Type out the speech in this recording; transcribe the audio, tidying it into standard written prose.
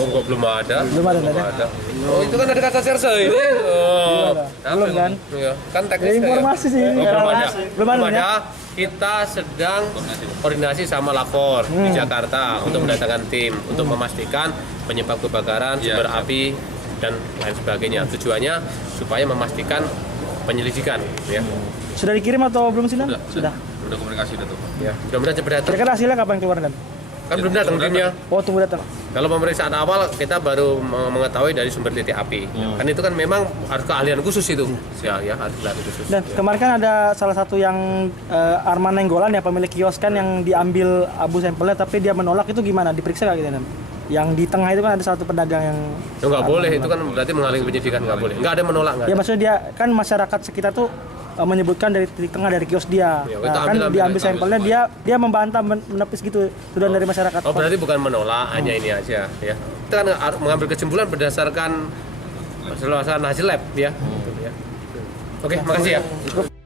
Oh, kok belum ada. Belum ada. Oh, itu kan ada kata serse ini. Oh, Belum kan? Iya, kan Ya, teknis. informasi sih. Oh, belum ada. Belum ada. Ya? Kita sedang koordinasi sama lapor di Jakarta untuk mendatangkan tim untuk memastikan penyebab kebakaran, sumber api dan lain sebagainya. Tujuannya supaya memastikan penyelidikan, ya. Sudah dikirim atau belum sih, Dan? Sudah. Udah komunikasi udah tuh. Ya, mudah-mudahan cepat datang. Kira-kira hasilnya kapan keluar, Dan? Kan belum datang timnya. Oh, tunggu datang. Kalau pemeriksaan awal kita baru mengetahui dari sumber titik api. Kan itu kan memang harus keahlian khusus itu. Ya, harus keahlian khusus. Dan kemarin kan ada salah satu yang Arman Nenggolan ya, pemilik kios kan, yang diambil abu sampelnya tapi dia menolak, itu gimana? Diperiksa nggak gitu, Dan? Yang di tengah itu kan ada satu pedagang yang Itu nggak boleh, itu kan berarti menghalangi penyidikan, nggak boleh. Nggak ada menolak, nggak ya ada. maksudnya dia kan masyarakat sekitar tuh menyebutkan dari titik tengah dari kios dia. Ya, Nah, kita kan ambil, diambil sampelnya, dia membantah, menepis gitu tuduhan dari masyarakat. Oh, berarti bukan menolak, hanya ini aja, ya. Kita kan mengambil kesimpulan berdasarkan hasil lab, ya. Gitu, ya. Oke, makasih ya.